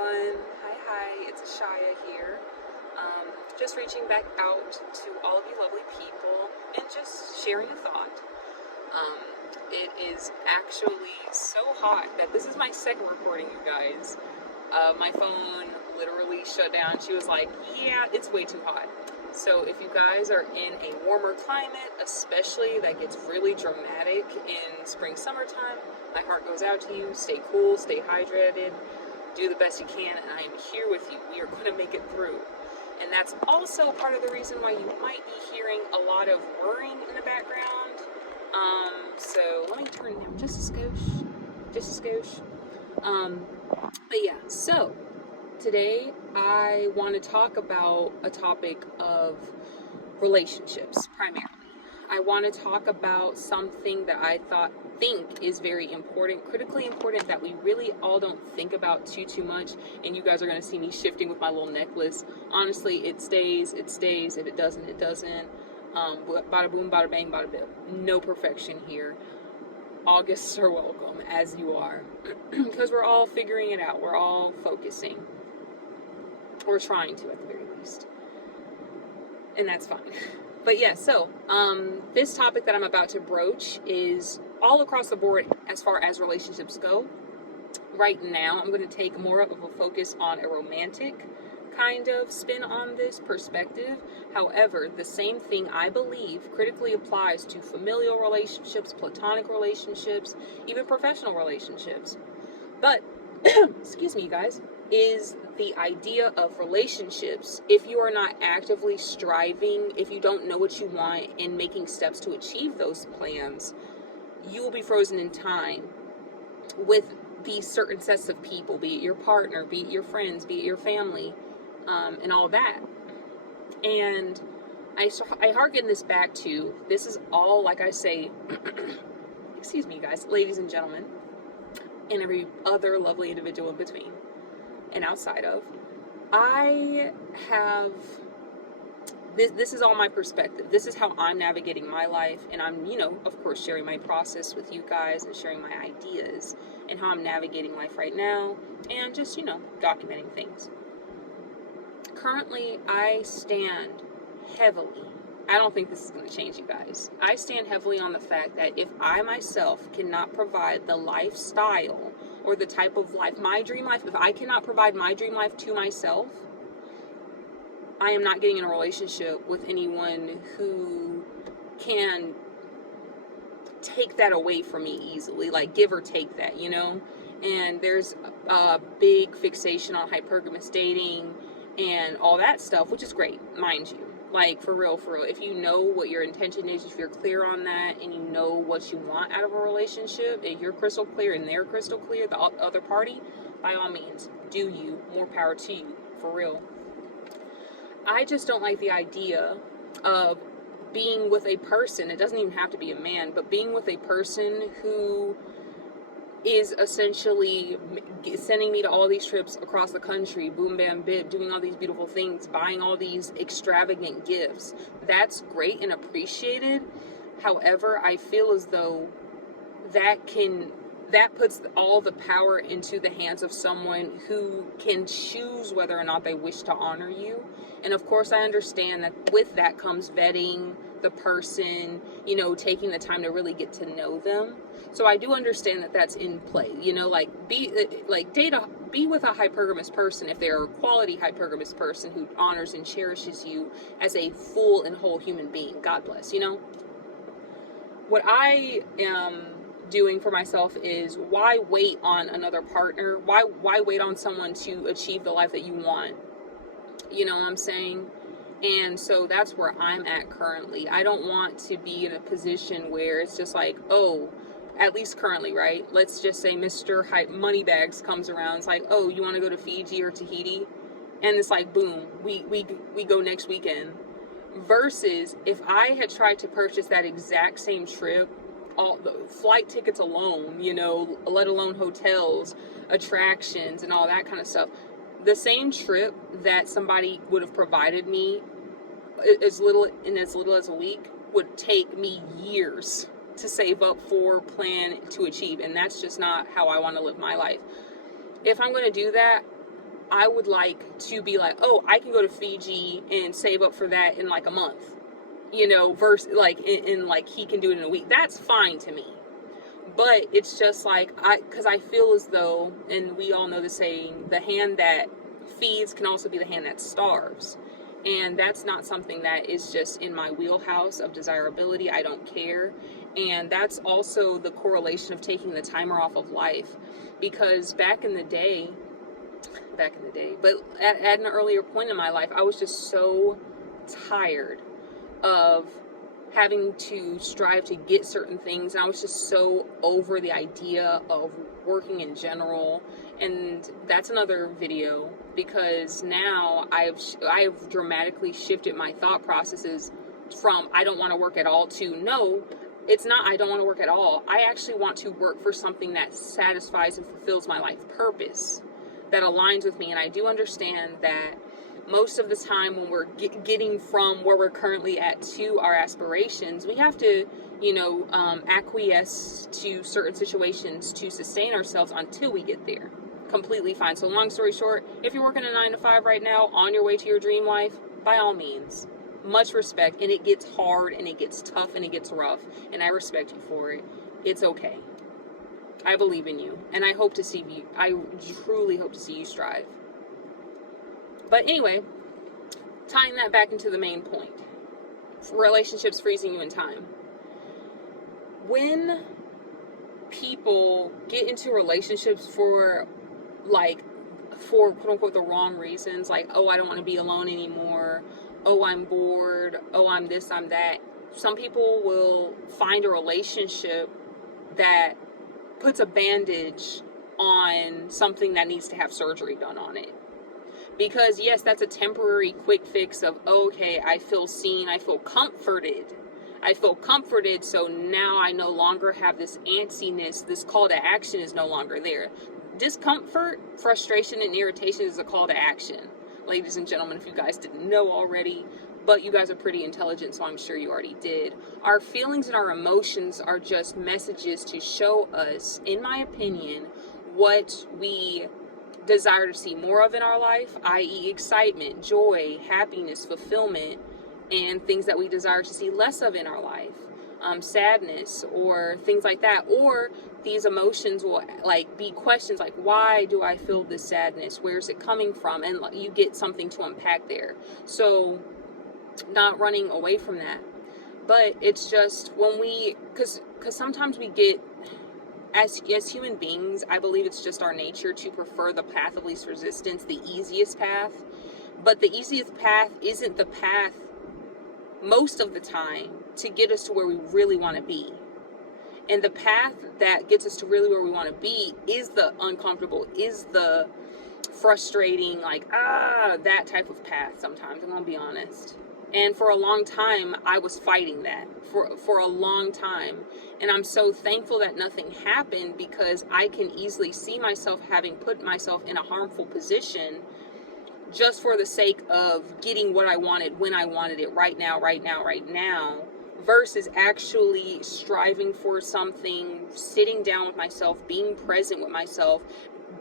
everyone. Hi, it's Ashaya here. Just reaching back out to all of you lovely people and just sharing a thought. It is actually so hot that this is my second recording, you guys. My phone literally shut down. She was like, yeah, it's way too hot. So if you guys are in a warmer climate, especially that gets really dramatic in spring, summertime, my heart goes out to you. Stay cool, stay hydrated, do the best you can, and I am here with you. We are going to make it through. And that's also part of the reason why you might be hearing a lot of whirring in the background. So let me turn it down just a skosh. But yeah, so today I want to talk about a topic of relationships primarily. I want to talk about something that I think is very important, critically important, that we really all don't think about too much. And you guys are going to see me shifting with my little necklace. Honestly, it stays. If it doesn't, it doesn't. Bada boom, bada bang, bada bill. No perfection here. Augusts are welcome, as you are. Because we're all figuring it out. We're all focusing. Or trying to, at the very least. And that's fine. But yeah, so this topic that I'm about to broach is all across the board as far as relationships go. Right now, I'm going to take more of a focus on a romantic kind of spin on this perspective. However, the same thing, I believe, critically applies to familial relationships, platonic relationships, even professional relationships. But, excuse me, you guys, is the idea of relationships. If you are not actively striving, if you don't know what you want and making steps to achieve those plans, you will be frozen in time with these certain sets of people, be it your partner, be it your friends, be it your family, and all that. And I hearken this back to, this is all, like I say, excuse me, guys, ladies and gentlemen, and every other lovely individual in between and outside of. I have this is all my perspective. This is how I'm navigating my life, and I'm, of course, sharing my process with you guys and sharing my ideas and how I'm navigating life right now, and just, documenting things. Currently, I stand heavily, I don't think this is going to change, you guys. I stand heavily on the fact that if I myself cannot provide the lifestyle or the type of life, my dream life, if I cannot provide my dream life to myself, I am not getting in a relationship with anyone who can take that away from me easily, like give or take that, And there's a big fixation on hypergamous dating and all that stuff, which is great, mind you. Like, for real, if you know what your intention is, if you're clear on that, and you know what you want out of a relationship, and you're crystal clear and they're crystal clear, the other party, by all means, do you. More power to you, for real. I just don't like the idea of being with a person, it doesn't even have to be a man, but being with a person who is essentially sending me to all these trips across the country, boom, bam, bib, doing all these beautiful things, buying all these extravagant gifts. That's great and appreciated. However, I feel as though that puts all the power into the hands of someone who can choose whether or not they wish to honor you. And of course, I understand that with that comes vetting the person, taking the time to really get to know them. So I do understand that that's in play, be with a hypergamous person if they're a quality hypergamous person who honors and cherishes you as a full and whole human being. God bless, What I am doing for myself is, why wait on another partner? Why wait on someone to achieve the life that you want? You know what I'm saying? And so that's where I'm at currently. I don't want to be in a position where it's just like, at least currently, right? Let's just say Mr. Moneybags comes around. It's like, you want to go to Fiji or Tahiti? And it's like, boom, we go next weekend. Versus if I had tried to purchase that exact same trip, all the flight tickets alone, let alone hotels, attractions, and all that kind of stuff. The same trip that somebody would have provided me as little as a week would take me years to save up for, plan to achieve, and that's just not how I want to live my life. If I'm going to do that, I would like to be like, oh, I can go to Fiji and save up for that in like a month, you know, versus like in like he can do it in a week. That's fine to me. But it's just like, because I feel as though, and we all know the saying, the hand that feeds can also be the hand that starves. And that's not something that is just in my wheelhouse of desirability. I don't care. And that's also the correlation of taking the timer off of life. Because back in the day, but at an earlier point in my life, I was just so tired of having to strive to get certain things, and I was just so over the idea of working in general. And that's another video, because now I've dramatically shifted my thought processes from I don't want to work at all to no, it's not I don't want to work at all. I actually want to work for something that satisfies and fulfills my life purpose, that aligns with me. And I do understand that most of the time when we're getting from where we're currently at to our aspirations, we have to, you know, acquiesce to certain situations to sustain ourselves until we get there. Completely fine. So long story short, if you're working a 9-to-5 right now on your way to your dream life, by all means, much respect. And it gets hard and it gets tough and it gets rough, and I respect you for it. It's okay. I believe in you, and I hope to see you. I truly hope to see you strive. But anyway, tying that back into the main point, relationships freezing you in time. When people get into relationships for quote unquote the wrong reasons, like, oh, I don't want to be alone anymore, oh, I'm bored, oh, I'm this, I'm that. Some people will find a relationship that puts a bandage on something that needs to have surgery done on it. Because yes, that's a temporary quick fix of, okay, I feel seen, I feel comforted, so now I no longer have this antsiness, this call to action is no longer there. Discomfort, frustration, and irritation is a call to action. Ladies and gentlemen, if you guys didn't know already, but you guys are pretty intelligent, so I'm sure you already did. Our feelings and our emotions are just messages to show us, in my opinion, what we desire to see more of in our life, i.e. excitement, joy, happiness, fulfillment, and things that we desire to see less of in our life, sadness or things like that. Or these emotions will like be questions like, why do I feel this sadness? Where's it coming from? And you get something to unpack there. So not running away from that, but it's just when we, because sometimes we get, as human beings, I believe it's just our nature to prefer the path of least resistance, the easiest path. But the easiest path isn't the path most of the time to get us to where we really want to be. And the path that gets us to really where we want to be is the uncomfortable, is the frustrating, like, that type of path sometimes, I'm gonna be honest. And for a long time, I was fighting that for a long time. And I'm so thankful that nothing happened, because I can easily see myself having put myself in a harmful position just for the sake of getting what I wanted when I wanted it right now, versus actually striving for something, sitting down with myself, being present with myself,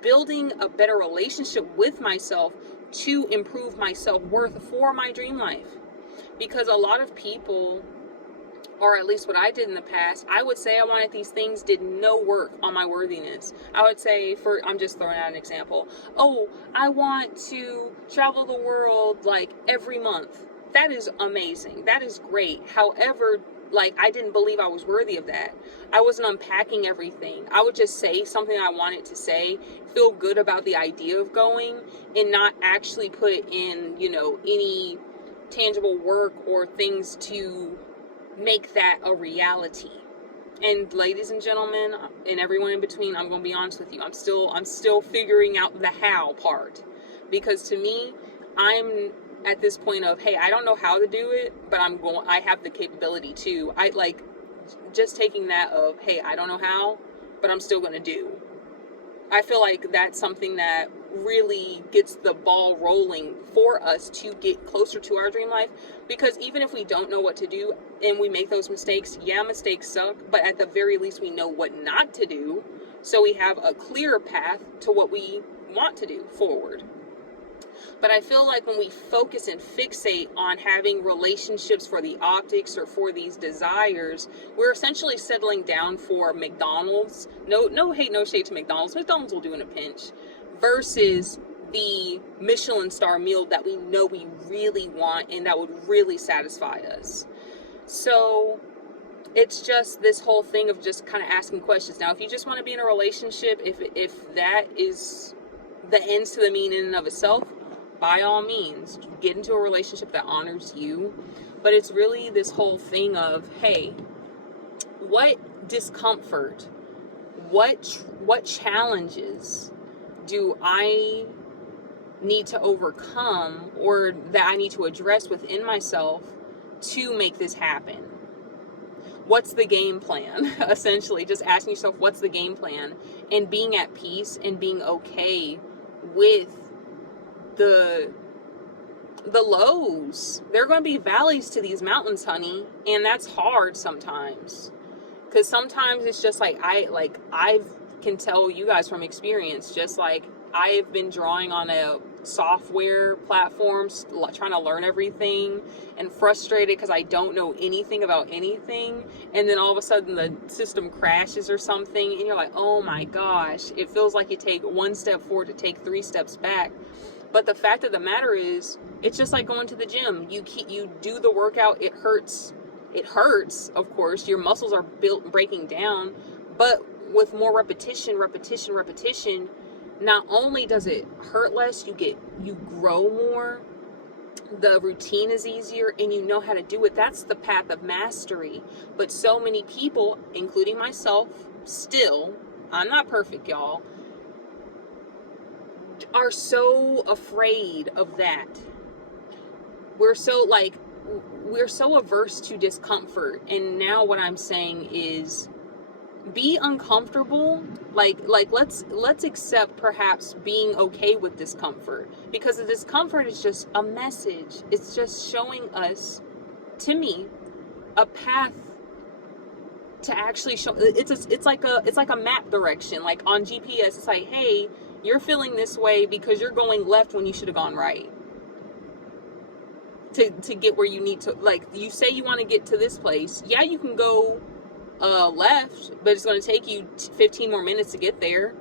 building a better relationship with myself to improve my self-worth for my dream life. Because a lot of people, or at least what I did in the past, I would say I wanted these things, did no work on my worthiness. I would say, I'm just throwing out an example, oh, I want to travel the world like every month. That is amazing. That is great. However, like, I didn't believe I was worthy of that. I wasn't unpacking everything. I would just say something I wanted to say, feel good about the idea of going, and not actually put in, any tangible work or things to make that a reality. And ladies and gentlemen, and everyone in between, I'm going to be honest with you. I'm still figuring out the how part, because to me, I'm at this point of, hey, I don't know how to do it, but I have the capability to. I like just taking that of, hey, I don't know how, but I'm still going to do. I feel like that's something that really gets the ball rolling for us to get closer to our dream life. Because even if we don't know what to do and we make those mistakes, mistakes suck, but at the very least we know what not to do, so we have a clearer path to what we want to do forward. But I feel like when we focus and fixate on having relationships for the optics or for these desires, we're essentially settling down for McDonald's. No hate, no shade to McDonald's. McDonald's will do in a pinch. Versus the Michelin star meal that we know we really want and that would really satisfy us. So it's just this whole thing of just kind of asking questions. Now, if you just want to be in a relationship, if that is the ends to the mean in and of itself, by all means, get into a relationship that honors you. But it's really this whole thing of, hey, what discomfort, what challenges do I need to overcome, or that I need to address within myself to make this happen? What's the game plan? Essentially, just asking yourself, what's the game plan? And being at peace and being okay with the lows. There are going to be valleys to these mountains, honey. And that's hard sometimes. Because sometimes it's just like, I can tell you guys from experience, just like I've been drawing on a software platform, trying to learn everything, and frustrated because I don't know anything about anything, and then all of a sudden the system crashes or something, and you're like, oh my gosh, it feels like you take one step forward to take 3 steps back. But the fact of the matter is, it's just like going to the gym. You do the workout, it hurts, of course, your muscles are breaking down, but with more repetition, not only does it hurt less, you grow more, the routine is easier, and you know how to do it. That's the path of mastery. But so many people, including myself, still, I'm not perfect, y'all, are so afraid of that. We're so averse to discomfort. And now what I'm saying is, be uncomfortable. Like let's accept perhaps being okay with discomfort, because the discomfort is just a message. It's just showing us, to me, a path to actually show. It's like a map direction. Like on GPS, it's like, hey, you're feeling this way because you're going left when you should have gone right to get where you need to. Like, you say you want to get to this place, yeah, you can go left, but it's going to take you 15 more minutes to get there.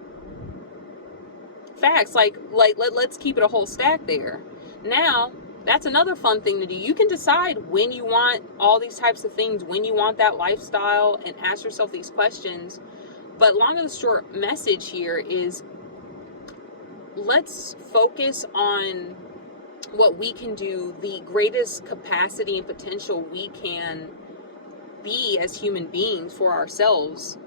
Facts. Let's keep it a whole stack there. Now, that's another fun thing to do. You can decide when you want all these types of things, when you want that lifestyle, and ask yourself these questions. But long and short message here is, let's focus on what we can do, the greatest capacity and potential we can be as human beings for ourselves,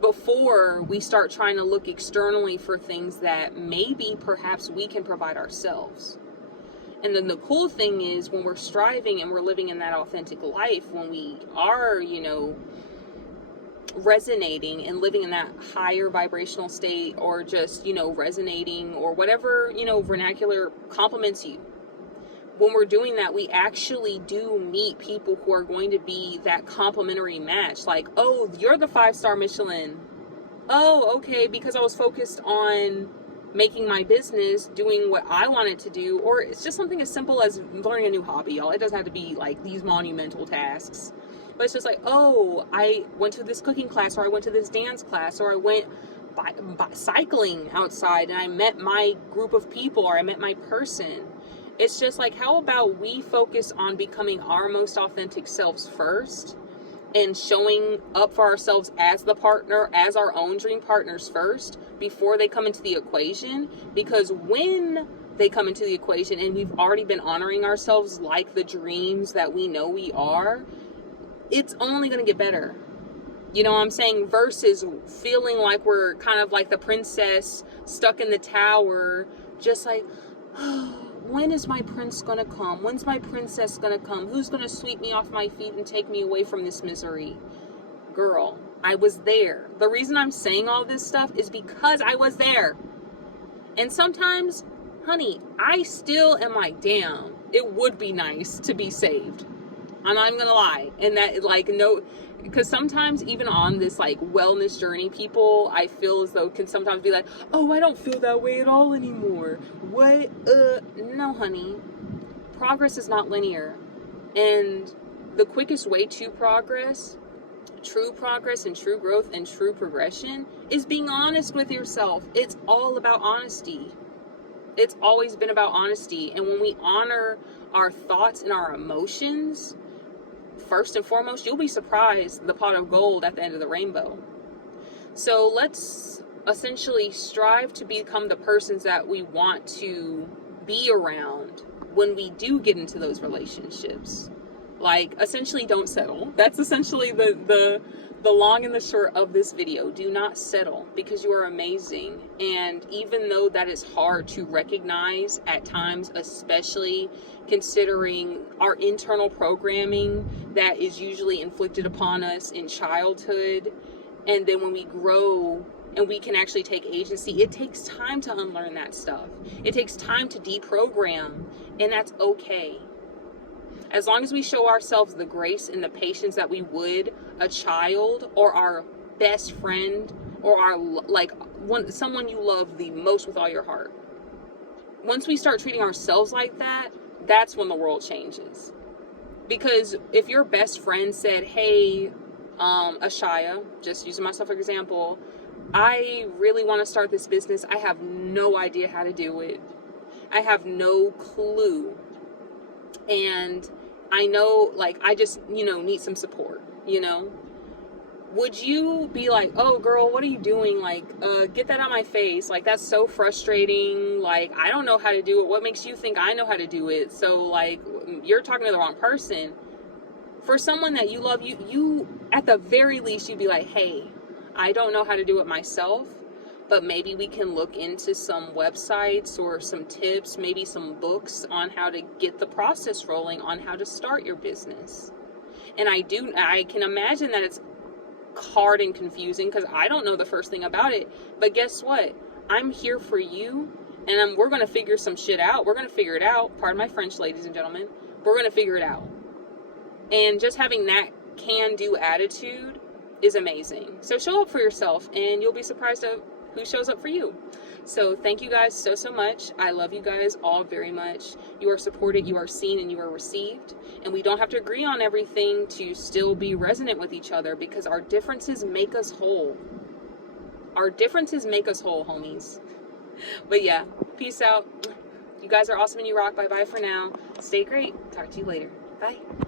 before we start trying to look externally for things that maybe perhaps we can provide ourselves. And then the cool thing is, when we're striving and we're living in that authentic life, when we are, resonating and living in that higher vibrational state, or just, resonating, or whatever, vernacular compliments you. When we're doing that, we actually do meet people who are going to be that complementary match. Like, oh, you're the 5-star Michelin. Oh, okay, because I was focused on making my business, doing what I wanted to do. Or it's just something as simple as learning a new hobby, y'all. It doesn't have to be like these monumental tasks. But it's just like, oh, I went to this cooking class, or I went to this dance class, or I went cycling outside and I met my group of people, or I met my person. It's just like, how about we focus on becoming our most authentic selves first, and showing up for ourselves as the partner, as our own dream partners first, before they come into the equation. Because when they come into the equation and we've already been honoring ourselves like the dreams that we know we are, it's only going to get better. You know what I'm saying? Versus feeling like we're kind of like the princess stuck in the tower, just like, oh, when is my prince gonna come? When's my princess gonna come? Who's gonna sweep me off my feet and take me away from this misery? Girl, I was there. The reason I'm saying all this stuff is because I was there. And sometimes, honey, I still am like, damn, it would be nice to be saved. I'm not even gonna lie. And that, like, no, because sometimes even on this like wellness journey, people, I feel as though, can sometimes be like, oh, I don't feel that way at all anymore. What? No, honey. Progress is not linear. And the quickest way to progress, true progress and true growth and true progression, is being honest with yourself. It's all about honesty. It's always been about honesty. And when we honor our thoughts and our emotions, first and foremost, you'll be surprised the pot of gold at the end of the rainbow. So let's essentially strive to become the persons that we want to be around when we do get into those relationships. Like, essentially, don't settle. That's essentially the long and the short of this video. Do not settle, because you are amazing. And even though that is hard to recognize at times, especially considering our internal programming that is usually inflicted upon us in childhood, and then when we grow and we can actually take agency, it takes time to unlearn that stuff. It takes time to deprogram, and that's okay. As long as we show ourselves the grace and the patience that we would a child or our best friend or our someone you love the most with all your heart. Once we start treating ourselves like that, that's when the world changes. Because if your best friend said, hey, Ashaya, just using myself as an example, I really want to start this business. I have no idea how to do it. I have no clue. And I know, like, I just, need some support, Would you be like, oh, girl, what are you doing? Like, get that out of my face. Like, that's so frustrating. Like, I don't know how to do it. What makes you think I know how to do it? So, like, you're talking to the wrong person. For someone that you love, you at the very least, you'd be like, hey, I don't know how to do it myself, but maybe we can look into some websites or some tips, maybe some books on how to get the process rolling on how to start your business. And I can imagine that it's hard and confusing because I don't know the first thing about it. But guess what? I'm here for you, and we're going to figure some shit out. We're going to figure it out. Pardon my French, ladies and gentlemen. We're going to figure it out. And just having that can-do attitude is amazing. So show up for yourself, and you'll be surprised at who shows up for you. So thank you guys so much. I love you guys all very much. You are supported, you are seen, and you are received. And we don't have to agree on everything to still be resonant with each other, because our differences make us whole. Our differences make us whole, homies. But yeah, peace out. You guys are awesome and you rock. Bye-bye for now. Stay great. Talk to you later. Bye.